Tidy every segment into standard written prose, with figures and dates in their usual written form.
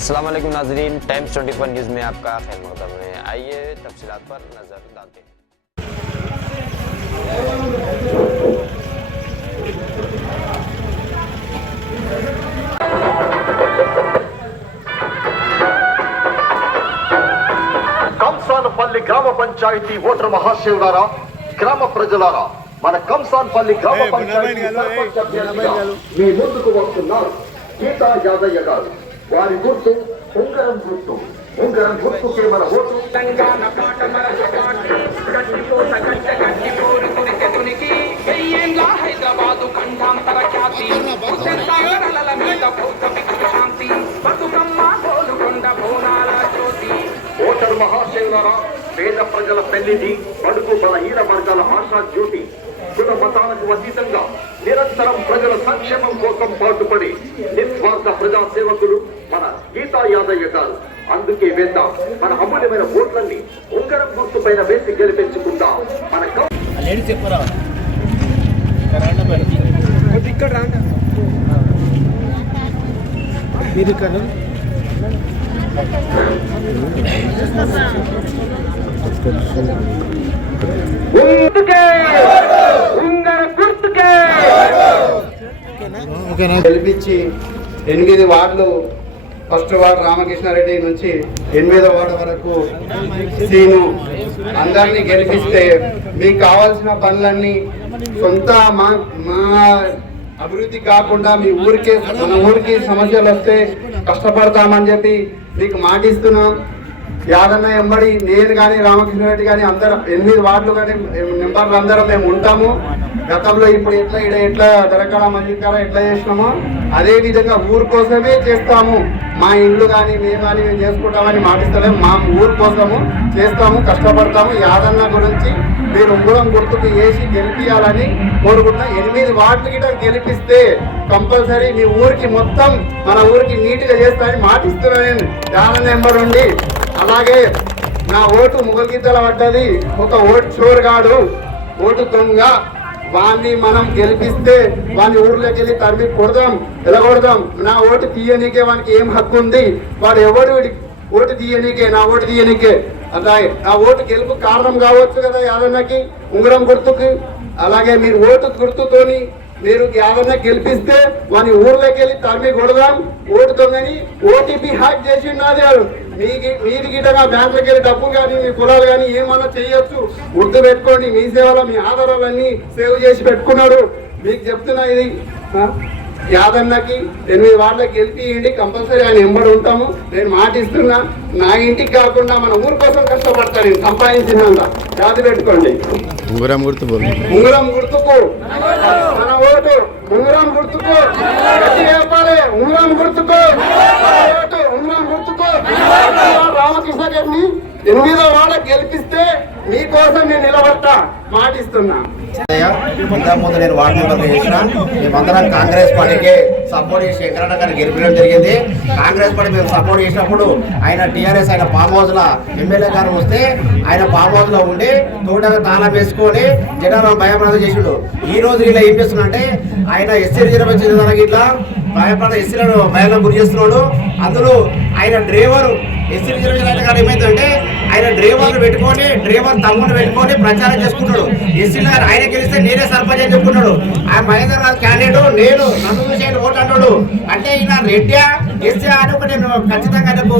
अस्सलाम वालेकुम नाज़रीन, टाइम्स 24 न्यूज़ में आपका खैर मक़दम है। आइए तफसीलात पर नज़र डालते हैं। కంసానపల్లి గ్రామ పంచాయతీ ఓటర్ మహాశివులారా, గ్రామ ప్రజలారా, మన కంసానపల్లి గ్రామ పంచాయతీ సర్పంచ్ అభ్యర్థిగా మీ ముందుకు వస్తున్నారు గీతా యాదయ్య గారు. వారి గుర్తు ఉంగరం గుర్తు. ఉంగరం గుర్తుకే మన ఓటు. హైదరాబాదు ఖండాంతర ఖ్యాతి ఓటర్ మహాశివులారా, పేద ప్రజల పెళ్లిది, బడుగు బలహీన వర్గాల ఆశా జ్యోతి, కుల మతాలకు అతీతంగా నిరంతరం ప్రజల సంక్షేమం కోసం పాటుపడి నిస్వార్థ ప్రజా సేవకులు మన గీతా యాదయ్య గారు. అందుకే వేద్దాం మన అమూల్యమైన ఓట్లన్నీ ఉంగరం గుర్తు పైన వేసి గెలిపించుకుందాం. మన గెలిపించి 8 వార్డులు, ఫస్ట్ వార్డు రామకృష్ణారెడ్డి నుంచి 8వ వార్డు వరకు సీను అందరినీ గెలిపిస్తే మీకు కావాల్సిన పనులన్నీ సొంత మా అభివృద్ధి కాకుండా మీ ఊరికే మన ఊరికి సమస్యలు వస్తే కష్టపడతామని చెప్పి మీకు మాటిస్తున్నాం. యాదన్న ఎంబడి నేను కానీ రామకృష్ణారెడ్డి కానీ అందరం 8 వార్డులు కానీ మెంబర్లు అందరం మేము ఉంటాము. గతంలో ఇప్పుడు ఎట్లా దరకాల మంజికాల ఎట్లా చేసినామో అదే విధంగా ఊరు కోసమే చేస్తాము. మా ఇల్లు కానీ మేము చేసుకుంటామని మాటిస్తలేము. మా ఊరు కోసము చేస్తాము, కష్టపడతాము. యాదన్న గురించి మీరు ఉంగరం గుర్తుకు వేసి గెలిపించాలని కోరుకుంటున్నా. 8 వార్డులు గిట్ట గెలిపిస్తే కంపల్సరీ మీ ఊరికి మొత్తం మన ఊరికి నీట్గా చేస్తామని మాటిస్తున్నాను నేను యాదన్న నెంబర్ ఉండి. అలాగే నా ఓటు ముగల్గిద్దల పడ్డది. ఒక ఓటు చోరుగాడు, ఓటు దొంగ, వాడిని మనం గెలిపిస్తే వాడిని ఊర్లోకి వెళ్ళి తరిమి కొడదాం, ఎలగొడదాం. నా ఓటు తీయనీకే వానికి ఏం హక్కు ఉంది? వాడు ఎవడు ఓటు తీయనీకే, నా ఓటు తీయనీకే. అలాగే నా ఓటు గెలుపు కారణం కావచ్చు కదా యాదన్నకి, ఉంగరం గుర్తుకి. అలాగే మీరు ఓటు గుర్తుతోని మీరు యాదన్న గెలిపిస్తే వాని ఊర్లోకి వెళ్ళి తరిమి కొడదాం. ఓటు దొంగని ఓటీపీ హ్యాక్ చేసి ఉన్నది. మీది గిట్టగా బ్యాంకులకి వెళ్ళి డబ్బులు కానీ మీ కులాలు కానీ ఏమన్నా చేయొచ్చు. గుర్తు పెట్టుకోండి. మీ సేవలో మీ ఆధారాలన్నీ సేవ్ చేసి పెట్టుకున్నాడు. మీకు చెప్తున్నా, ఇది యాదన్నకి 8 వార్డులకు గెలిపియండి. కంపల్సరీ ఆయన ఎంబడి ఉంటాము. నేను మాటిస్తున్నా. నా ఇంటికి కాకుండా మన ఊరు కోసం కష్టపడతాను. నేను సంపాదించినంత యాది పెట్టుకోండి. ఉంగరం గుర్తుకు ఉంగరం గుర్తుకు మన ఓటు. ఉంగరం గుర్తుకు చెప్పాలి. ఉంగరం గుర్తుకు ఓటు. ఉంగరం గుర్తుకు రామకృష్ణ గారిని 8వ వార్డు గెలిపిస్తే మీకోసం నేను నిలబడతా, మాటిస్తున్నా. ఇంతకుముందు నేను వార్డు మెంబర్గా చేసిన. మేమందరం కాంగ్రెస్ పార్టీకి సపోర్ట్ చేసి శంకరన్న గారిని గెలిపించడం జరిగింది. కాంగ్రెస్ పార్టీ మేము సపోర్ట్ చేసినప్పుడు ఆయన టీఆర్ఎస్ ఆయన ఫామ్ హౌస్ లో ఎమ్మెల్యే గారు వస్తే ఆయన ఫామ్ హౌస్ లో ఉండి తోటగా తాళం వేసుకొని జనాలను భయప్రదం చేసిండు. ఈ రోజు ఇలా ఏం చేస్తున్నంటే ఆయన ఎస్సీ రిజర్వేషన్ ఇట్లా భయప్రద ఎస్సీలను భయాలను గురి చేస్తున్నాడు. అందులో ఆయన డ్రైవరు ఎస్సీ రిజర్వేషన్ గారు ఏమైందంటే ఆయన డ్రైవర్లు పెట్టుకొని డ్రైవర్ తమ్ముని పెట్టుకొని ప్రచారం చేసుకుంటాడు. ఎస్సీలు గారు ఆయన గెలిస్తే నేనే సర్పంచ్ అని చెప్పుకున్నాడు. ఆ మహేందర్ రాజు క్యాండిడేట్ నేను నన్ను చూసి ఓటు అంటాడు. అంటే ఈయన రెడ్డా ఎస్సీ అని ఒక నేను ఖచ్చితంగా ఆయనకు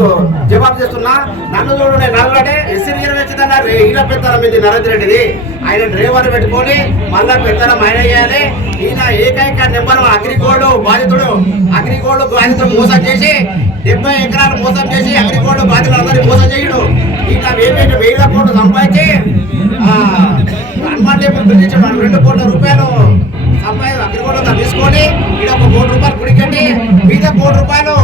జవాబు చేస్తున్నా. నన్ను చూడు, నేను నల్లడే ఎస్సీ రిజర్వేషన్ అన్నారు. ఈయన పెత్తనం ఇది నరేంద్ర రెడ్డిది. ఆయన డ్రైవర్ పెట్టుకొని మళ్ళా పెత్తనం ఆయన చేయాలి. ఈయన ఏకైక నెంబర్ అగ్రిగోల్డ్ బాధితుడు. అగ్రిగోల్డ్ బాధితుడు మోసం చేసి 70 ఎకరాలు మోసం చేసి అగ్రిగోల్డ్ బాధితులు అందరినీ మోసం చేయడు. ఈయన 1000 కోట్లు సంపాదించి హనుమాన్ టెంపుల్ బిల్డించాడు. 2 కోట్ల రూపాయలు సంపాదించి అగ్రిగోల్డ్ తీసుకొని ఈయన 1 కోటి రూపాయలు గుడికట్టి మీద 1 కోటి రూపాయలు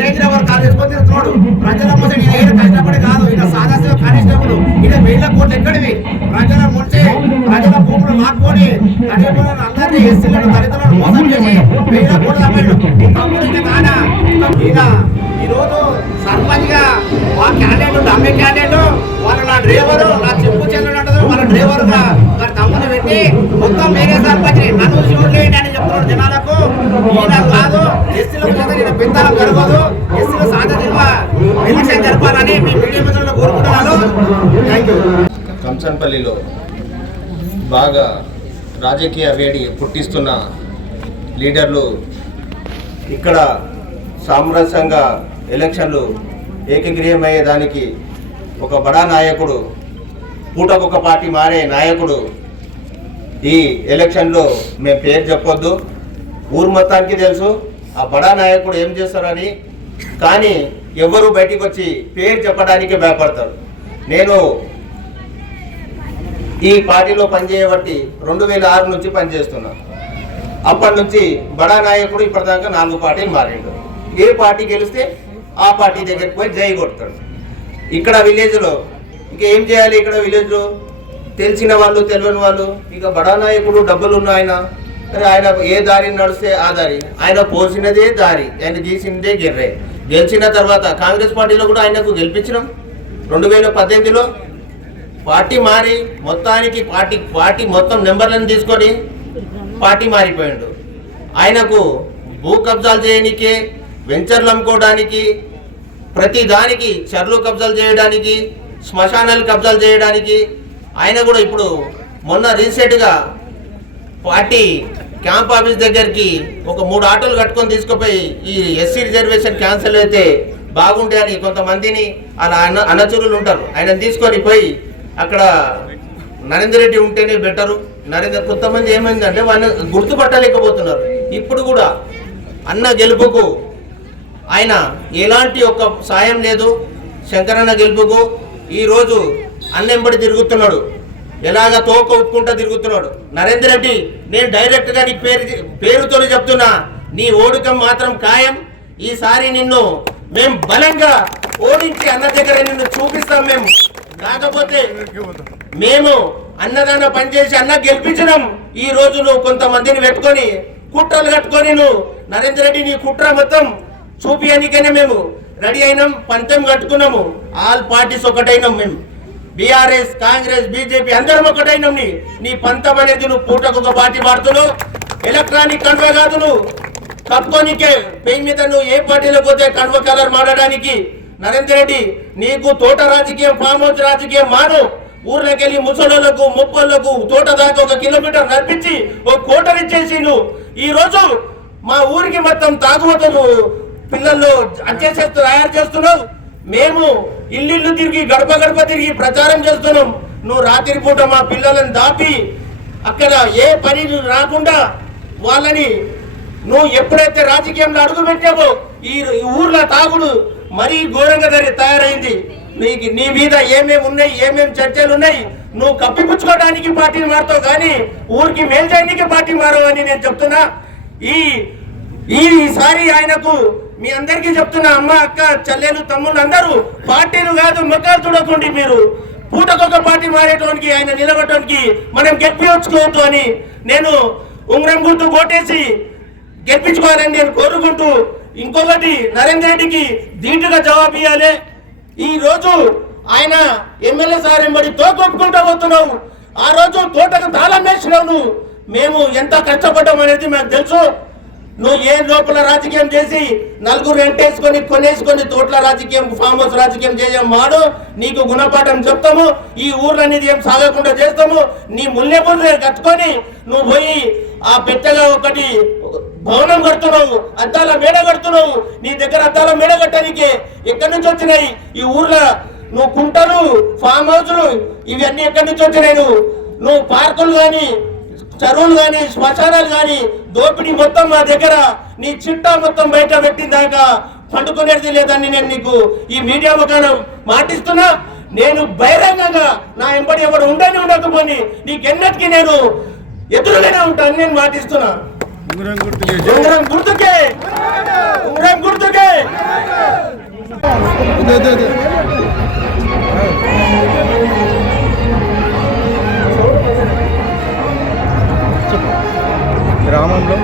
రేంజ్ రోవర్ కార్ తీసుకొని తిరుగుతున్నాడు. ప్రజల కోసం ఈయన ఏదో కష్టపడి కాదు. ఈయన సాదాశివ కానిస్టేబుల్. ఈయన 1000 కోట్లు ఎక్కడివి? ప్రజల ముంచి ప్రజల భూములు లాక్కొని అందరినీ ఎస్సీలను దళితులను మోసం చేసి 1000 కోట్లు సంపాదించాడు. ఈయన ఈరోజు సర్పంచ్ గా మా క్యాండిడేట్ అమ్మే క్యాండిడేట్ వాళ్ళు నా డ్రైవరు నా చెప్పు చెందినట్టు వాళ్ళ డ్రైవర్ గా తమ్ముని పెట్టి మొత్తం వేరే సర్పంచ్ నన్ను చూడలేండి అని చెప్తున్నాడు జనాలకు. ఈయన కాదు, ఎస్సీల కోసం ఈయన పెత్తనం జరగదు. ఎస్సీల సాధ్యత చెప్పాలని మీ మీడియా మిత్రులను కోరుకుంటున్నాను. Thank you. కంచన్పల్లిలో బాగా రాజకీయ వేడి పుట్టిస్తున్న లీడర్లు ఇక్కడ సామరస్యంగా ఎలక్షన్లు ఏకగ్రీవమయ్యేదానికి ఒక బడా నాయకుడు, పూటకొక పార్టీ మారే నాయకుడు ఈ ఎలక్షన్లో మేము పేరు చెప్పొద్దు, ఊరు మొత్తానికి తెలుసు ఆ బడా నాయకుడు ఏం చేస్తారని. కానీ ఎవరు బయటికి వచ్చి పేరు చెప్పడానికి భయపడతారు. నేను ఈ పార్టీలో పనిచేయబట్టి 2006 నుంచి పనిచేస్తున్నా. అప్పటి నుంచి బడా నాయకుడు ఇప్పటిదాకా 4 పార్టీలు మారిండు. ఏ పార్టీ గెలిస్తే ఆ పార్టీ దగ్గరికి పోయి జై కొడతాడు. ఇక్కడ విలేజ్లో ఇంకా ఏం చేయాలి? ఇక్కడ విలేజ్లో తెలిసిన వాళ్ళు తెలియని వాళ్ళు, ఇక బడా నాయకుడు డబ్బులు ఉన్న ఆయన ఏ దారిని నడిస్తే ఆ దారి, ఆయన పోసినదే దారి, ఆయన గీసినదే గిర్రే. గెలిచిన తర్వాత కాంగ్రెస్ పార్టీలో కూడా ఆయనకు గెలిపించినాం. 2018లో పార్టీ మారి మొత్తానికి పార్టీ మొత్తం నెంబర్లను తీసుకొని పార్టీ మారిపోయాడు. ఆయనకు భూ కబ్జాలు చేయడానికే, వెంచర్లు అమ్ముకోవడానికి, ప్రతి దానికి చెర్లు కబ్జాలు చేయడానికి, శ్మశానాలు కబ్జాలు చేయడానికి ఆయన కూడా ఇప్పుడు మొన్న రీసెంట్గా పార్టీ క్యాంప్ ఆఫీస్ దగ్గరికి ఒక 3 ఆటోలు కట్టుకొని తీసుకుపోయి ఈ ఎస్సీ రిజర్వేషన్ క్యాన్సిల్ అయితే బాగుంటే అని కొంతమందిని అలా అనచురులు ఉంటారు, ఆయన తీసుకొని పోయి అక్కడ నరేందర్ రెడ్డి ఉంటేనే బెటరు. కొంతమంది ఏమైందంటే వాళ్ళని గుర్తుపట్టలేకపోతున్నారు. ఇప్పుడు కూడా అన్న గెలుపుకు ఆయన ఎలాంటి ఒక సాయం లేదు. శంకరన్న గెలుపుకు ఈరోజు అన్నెంబడి తిరుగుతున్నాడు, ఎలాగ తోక ఉప్పుకుంటా తిరుగుతున్నాడు. నరేందర్ రెడ్డి, నేను డైరెక్ట్గా నీకు పేరుతో చెప్తున్నా, నీ ఓడికం మాత్రం ఖాయం. ఈసారి నిన్ను మేము బలంగా ఓడించి అన్న దగ్గర నిన్ను చూపిస్తాం. మేము కాకపోతే మేము అన్నదాన పనిచేసి అన్న గెలిపించినాం. ఈ రోజు నువ్వు కొంతమందిని పెట్టుకొని కుట్రలు కట్టుకొని నువ్వు నరేందర్ రెడ్డి నీ కుట్ర మొత్తం చూపియనికైనా మేము రెడీ అయినాం, పంతం కట్టుకున్నాము. All parties ఒకటైనాం. మేము బీఆర్ఎస్, కాంగ్రెస్, బీజేపీ అందరం ఒకటైనాం. నీ పంతం అనేది నువ్వు పూటకు ఒక పార్టీ మారుతున్నావు. ఎలక్ట్రానిక్ కన్వే కాదు, నువ్వు కప్పుకోనికే పెయిన్ మీద నువ్వు ఏ పార్టీలో పోతే కన్వ కలర్ మారడానికి. నరేందర్ రెడ్డి, నీకు తోట రాజకీయం, ఫామ్ హౌస్ రాజకీయం మాను. ఊర్లోకి వెళ్ళి ముసలోళ్లకు, ముప్పలకు తోట దాకా 1 కిలోమీటర్ నడిపించి 1 కోటనిచ్చేసి నువ్వు ఈ రోజు మా ఊరికి మొత్తం తాగుమతలు పిల్లల్లో అచ్చేసేస్తూ తయారు చేస్తున్నావు. మేము ఇల్లు తిరిగి గడప గడప తిరిగి ప్రచారం చేస్తున్నాం. నువ్వు రాత్రి పూట మా పిల్లలను దాపి అక్కడ ఏ పని రాకుండా వాళ్ళని నువ్వు ఎప్పుడైతే రాజకీయంలో అడుగు పెట్టావో ఈ ఊర్లో తాగుడు మరీ ఘోరంగా తయారైంది. నీ మీద ఏమేమి ఉన్నాయి, ఏమేమి చర్చలు ఉన్నాయి, నువ్వు కప్పిపుచ్చుకోవడానికి పార్టీని మారుతావు కానీ ఊరికి మేలు చేయడానికి పార్టీ మారవని నేను చెప్తున్నా. ఈసారి ఆయనకు మీ అందరికీ చెప్తున్నా, అమ్మ, అక్క, చెల్లెలు, తమ్ముళ్ళు అందరూ పార్టీలు కాదు మొక్కలు చూడకండి. మీరు పూటకొక పార్టీ మారేటోనికి, ఆయన నిలబడటానికి మనం గెలిపించుకోవద్దు అని నేను ఉంగరం గుర్తు కోటేసి గెలిపించుకోవాలని నేను కోరుకుంటూ, ఇంకొకటి నరేందర్ రెడ్డికి ధీటుగా జవాబు ఇవ్వాలి. ఈ రోజు ఆయన ఎమ్మెల్యే సార్ ఎంబడి తోకొప్పుకుంటా పోతున్నావు. ఆ రోజు తోటకు తాళం వేసినావు. నువ్వు మేము ఎంత కష్టపడ్డాం అనేది మాకు తెలుసు. నువ్వు ఏ లోపల రాజకీయం చేసి 4 రెంటేసుకొని కొనేసుకొని తోటల రాజకీయం, ఫామ్ హౌస్ రాజకీయం చేయడం మాడు. నీకు గుణపాఠం చెప్తాము. ఈ ఊర్లో అనేది ఏం సాగకుండా చేస్తాము. నీ ముల్లె కట్టుకొని నువ్వు పోయి ఆ పెద్దగా ఒకటి భవనం కడుతున్నావు, అద్దాల మేడ కడుతున్నావు. నీ దగ్గర అద్దాల మేడ కట్టడానికి ఎక్కడి నుంచి వచ్చినాయి? ఈ ఊర్లో నువ్వు కుంటలు, ఫామ్ హౌస్లు ఇవన్నీ ఎక్కడి నుంచి వచ్చినాయి? నువ్వు పార్కులు కానీ, చెరువులు కానీ, శ్మశానాలు కానీ దోపిడీ మొత్తం మా దగ్గర నీ చిట్టా మొత్తం బయట పెట్టిందాకా పండుకునేది లేదని నేను నీకు ఈ మీడియా ముఖానం మాటిస్తున్నా. నేను బహిరంగంగా నా ఎంబడి ఎవడు ఉండకపోని నీకెన్నటికీ నేను ఎదురుగానే ఉంటాను నేను మాటిస్తున్నా. ఉంగరం గుర్తుకే, ఉంగరం గుర్తుకే. గ్రామంలో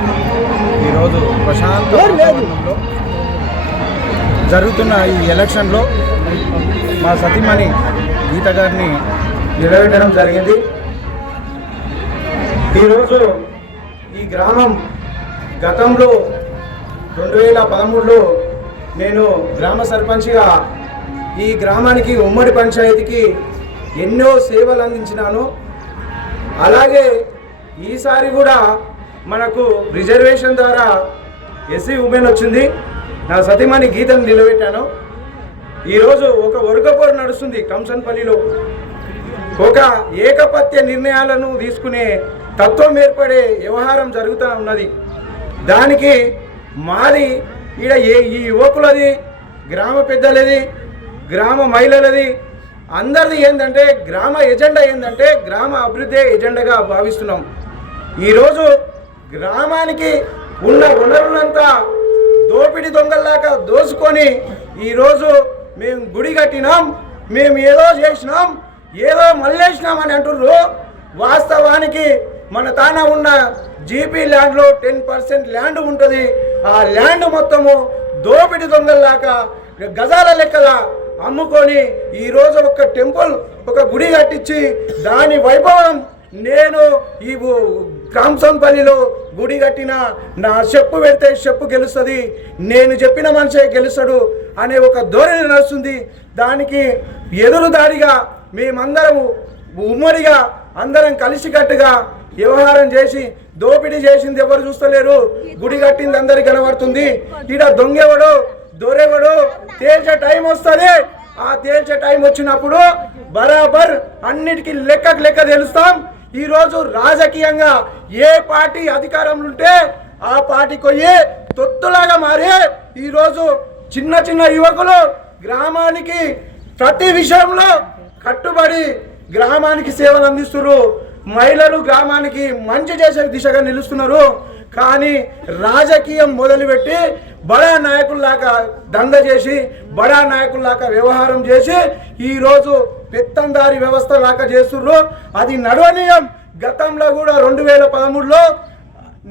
ఈరోజు ప్రశాంత వాతావరణంలో జరుగుతున్న ఈ ఎలక్షన్లో మా సతీమణి గీత గారిని నిలబెట్టడం జరిగింది. ఈరోజు ఈ గ్రామం గతంలో 2013లో నేను గ్రామ సర్పంచ్గా ఈ గ్రామానికి ఉమ్మడి పంచాయతీకి ఎన్నో సేవలు అందించినాను. అలాగే ఈసారి కూడా మనకు రిజర్వేషన్ ద్వారా ఎస్సీ ఉమెన్ వచ్చింది. నా సతీమణి గీతను నిలబెట్టాను. ఈరోజు ఒక వర్గపోరు నడుస్తుంది కంసన్పల్లిలో. ఒక ఏకపత్య నిర్ణయాలను తీసుకునే తత్వం ఏర్పడే వ్యవహారం జరుగుతూ ఉన్నది. దానికి మాది ఈడ ఈ యువకులది, గ్రామ పెద్దలది, గ్రామ మహిళలది, అందరిది ఏంటంటే గ్రామ ఎజెండా ఏంటంటే గ్రామ అభివృద్ధి ఎజెండాగా భావిస్తున్నాం. ఈరోజు గ్రామానికి ఉన్న వనరులంతా దోపిడి దొంగల్లాగా దోసుకొని ఈరోజు మేము గుడి కట్టినాం, మేము ఏదో చేసినాం, ఏదో మళ్ళేసినాం అని అంటుర్రు. వాస్తవానికి మన తాన ఉన్న జీపీ ల్యాండ్లో 10% ల్యాండ్ ఉంటుంది. ఆ ల్యాండ్ మొత్తము దోపిడి దొంగల్లాగా గజాల లెక్కగా అమ్ముకొని ఈరోజు ఒక టెంపుల్, ఒక గుడి కట్టించి దాని వైభవం నేను ఈ కాంసంపల్లిలో గుడి కట్టిన నా చెప్పు పెడితే చెప్పు గెలుస్తుంది, నేను చెప్పిన మనిషే గెలుస్తాడు అనే ఒక ధోరణి నడుస్తుంది. దానికి ఎదురుదాడిగా మేమందరం ఉమ్మడిగా అందరం కలిసికట్టుగా వ్యవహారం చేసి దోపిడీ చేసింది ఎవరు చూస్తలేరు, గుడి కట్టింది అందరికి కనబడుతుంది. ఈడ దొంగెవడు దొరెవడు తేల్చే టైం వస్తుంది. ఆ తేల్చే టైం వచ్చినప్పుడు బరాబర్ అన్నిటికీ లెక్క తెలుస్తాం. ఈరోజు రాజకీయంగా ఏ పార్టీ అధికారంలో ఉంటే ఆ పార్టీకి పోయి తొత్తులాగా మారి ఈరోజు చిన్న యువకులు గ్రామానికి ప్రతి విషయంలో కట్టుబడి గ్రామానికి సేవలు అందిస్తున్నారు. మహిళలు గ్రామానికి మంచి చేసే దిశగా నిలుస్తున్నారు. కానీ రాజకీయం మొదలుపెట్టి బడా నాయకుల్లాగా దంద చేసి బడా నాయకుల్లాగా వ్యవహారం చేసి ఈరోజు పెత్తందారి వ్యవస్థ లాగా చేస్తుర్రు. అది నడవనీయం. గతంలో కూడా 2013లో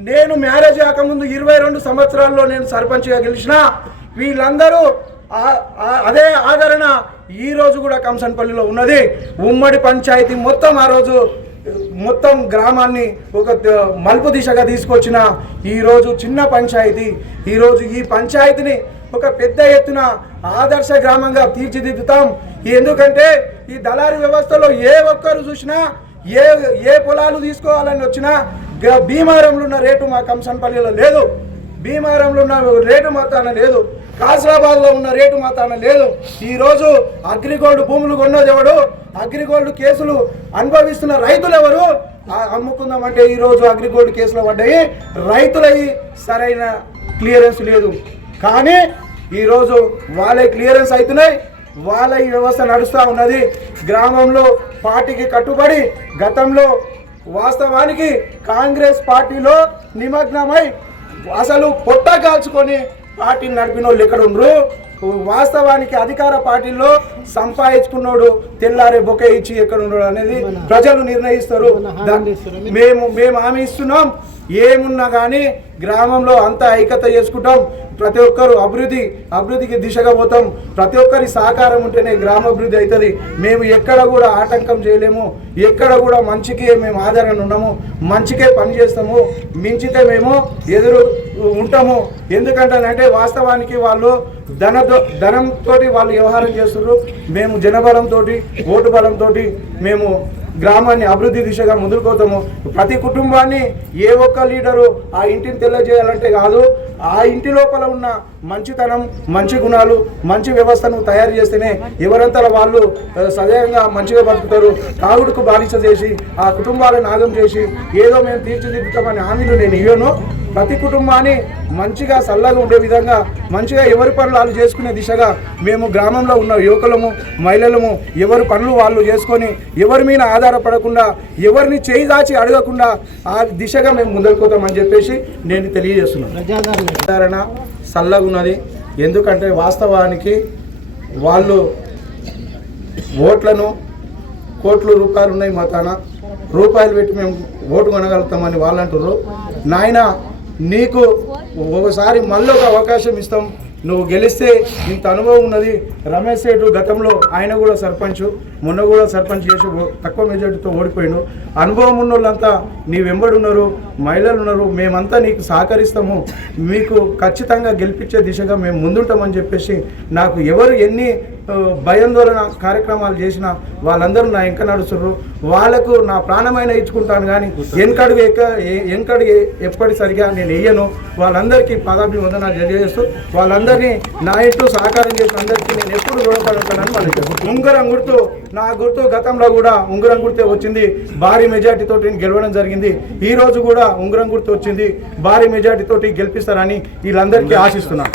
నేను మ్యారేజ్ కాకముందు 22 సంవత్సరాల్లో నేను సర్పంచ్గా గెలిచిన. వీళ్ళందరూ అదే ఆదరణ ఈరోజు కూడా కంసన్పల్లిలో ఉన్నది. ఉమ్మడి పంచాయతీ మొత్తం ఆ రోజు మొత్తం గ్రామాన్ని ఒక మలుపు దిశగా తీసుకొచ్చిన ఈరోజు చిన్న పంచాయతీ ఈరోజు ఈ పంచాయతీని ఒక పెద్ద ఎత్తున ఆదర్శ గ్రామంగా తీర్చిదిద్దుతాం. ఎందుకంటే ఈ దళారీ వ్యవస్థలో ఏ ఒక్కరు చూసినా ఏ పొలాలు తీసుకోవాలని వచ్చినా భీమారంలో ఉన్న రేటు మా కంసన్పల్లిలో లేదు, భీమారంలో ఉన్న రేటు మాత్రాన లేదు, కాసరాబాద్లో ఉన్న రేటు మాత్రాన లేదు. ఈరోజు అగ్రిగోల్డ్ భూములు కొన్నది ఎవడు, అగ్రిగోల్డ్ కేసులు అనుభవిస్తున్న రైతులు ఎవరు? అమ్ముకుందామంటే ఈరోజు అగ్రిగోల్డ్ కేసులు పడ్డాయి, రైతులవి సరైన క్లియరెన్స్ లేదు. కానీ ఈరోజు వాళ్ళ క్లియరెన్స్ అవుతున్నాయి, వాళ్ళ ఈ వ్యవస్థ నడుస్తూ ఉన్నది. గ్రామంలో పార్టీకి కట్టుబడి గతంలో వాస్తవానికి కాంగ్రెస్ పార్టీలో నిమగ్నమై అసలు పొట్ట కాల్చుకొని పార్టీని నడిపిన వాళ్ళు ఎక్కడ ఉండరు. వాస్తవానికి అధికార పార్టీలో సంపాదించుకున్నాడు తెల్లారే బొకే ఇచ్చి ఎక్కడ ఉన్నాడు అనేది ప్రజలు నిర్ణయిస్తారు. మేము హామీ ఇస్తున్నాం, ఏమున్నా కానీ గ్రామంలో అంతా ఐక్యత చేసుకుంటాం. ప్రతి ఒక్కరు అభివృద్ధికి దిశగా పోతాం. ప్రతి ఒక్కరి సహకారం ఉంటేనే గ్రామాభివృద్ధి అవుతుంది. మేము ఎక్కడ కూడా ఆటంకం చేయలేము, ఎక్కడ కూడా మంచికి మేము ఆధారంగా ఉన్నాము, మంచికే పని చేస్తాము, మించితే మేము ఎదురు ఉంటాము. ఎందుకంటే వాస్తవానికి వాళ్ళు ధనంతో వాళ్ళు వ్యవహారం చేస్తున్నారు. మేము జనబలంతో ఓటు బలంతో మేము గ్రామాన్ని అభివృద్ధి దిశగా ముందుకుపోతాము. ప్రతి కుటుంబాన్ని ఏ ఒక్క లీడరు ఆ ఇంటిని తెలియజేయాలంటే కాదు, ఆ ఇంటి లోపల ఉన్న మంచితనం, మంచి గుణాలు, మంచి వ్యవస్థను తయారు చేస్తేనే ఎవరంతలా వాళ్ళు సజీవంగా మంచిగా బతుకుతారు. తాగుడుకు బానిస చేసి ఆ కుటుంబాలను నాగం చేసి ఏదో మేము తీర్చిదిద్దుతామనే హామీలు నేను ఇవ్వను. ప్రతి కుటుంబాన్ని మంచిగా చల్లగా ఉండే విధంగా మంచిగా ఎవరి పనులు వాళ్ళు చేసుకునే దిశగా మేము గ్రామంలో ఉన్న యువకులము మహిళలము ఎవరి పనులు వాళ్ళు చేసుకొని ఎవరి మీద ఆధారపడకుండా ఎవరిని చేయి దాచి అడగకుండా ఆ దిశగా మేము ముందుకుపోతామని చెప్పేసి నేను తెలియజేస్తున్నాను. ఉదాహరణ చల్లగా ఉన్నది. ఎందుకంటే వాస్తవానికి వాళ్ళు ఓట్లను కోట్ల రూపాయలు ఉన్నాయి మా తాన, రూపాయలు పెట్టి మేము ఓటు కొనగలుగుతామని వాళ్ళు అంటున్నారు. నాయన నీకు ఒకసారి మళ్ళీ ఒక అవకాశం ఇస్తాం, నువ్వు గెలిస్తే ఇంత అనుభవం ఉన్నది. రమేష్ సేటు గతంలో ఆయన కూడా సర్పంచ్, మొన్న కూడా సర్పంచ్ చేసి తక్కువ మెజార్టీతో ఓడిపోయాడు. అనుభవం ఉన్న వాళ్ళంతా నీ వెంబడి ఉన్నారు, మహిళలు ఉన్నారు, మేమంతా నీకు సహకరిస్తాము, మీకు ఖచ్చితంగా గెలిపించే దిశగా మేము ముందుంటామని చెప్పేసి నాకు ఎవరు ఎన్ని భయాందోళన కార్యక్రమాలు చేసిన వాళ్ళందరూ నా వెంక నడుస్తున్నారు. వాళ్ళకు నా ప్రాణమైన ఇచ్చుకుంటాను, కానీ వెనకడుగు ఎప్పటిసరిగా నేను వేయను. వాళ్ళందరికీ పదాభివందనాలు తెలియజేస్తూ వాళ్ళందరినీ నా ఇంటూ సహకారం చేసిన అందరికీ నేను ఎప్పుడు రుణపడతానని వాళ్ళు ఉంగరం గుర్తు నా గుర్తు గతంలో కూడా ఉంగరం గుర్తే వచ్చింది. భారీ మెజార్టీ తోటి గెలవడం జరిగింది. ఈ రోజు కూడా ఉంగరం గుర్తు వచ్చింది. భారీ మెజార్టీ తోటి గెలిపిస్తారని వీళ్ళందరికీ ఆశిస్తున్నాను.